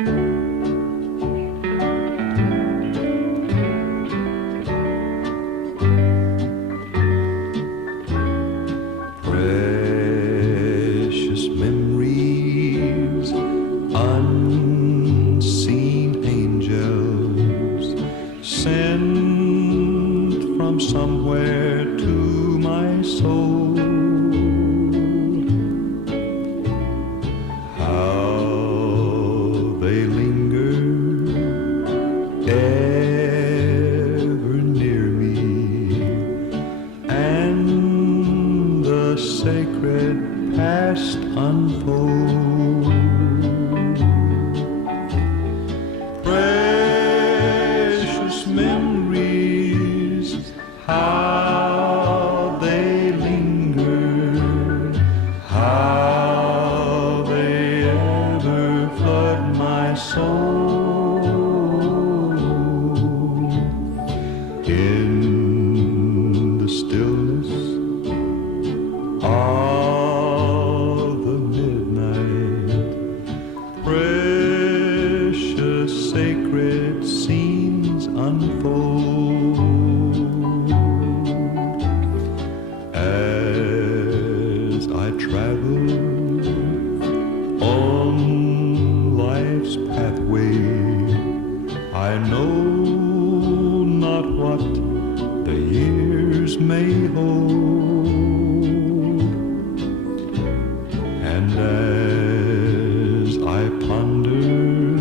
Precious memories, unseen angels sent from somewhere to my soul. How they linger ever near me, and the sacred past unfold. Precious memories, how they linger, how they ever flood my soul. In the stillness of the midnight, precious sacred scenes unfold. As I travel on life's pathway, I know not what the years may hold. And as I ponder,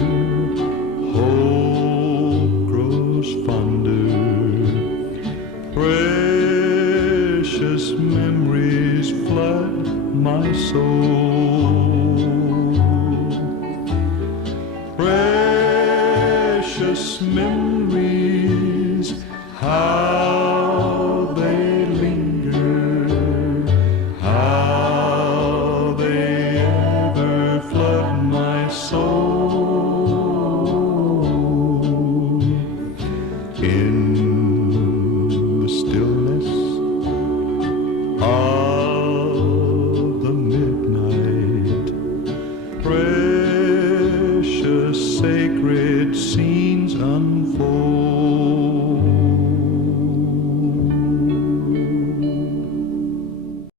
hope grows fonder. Precious memories flood my soul. Precious memories, how they linger, how they ever flood my soul. In the stillness of the midnight, precious sacred scenes unfold.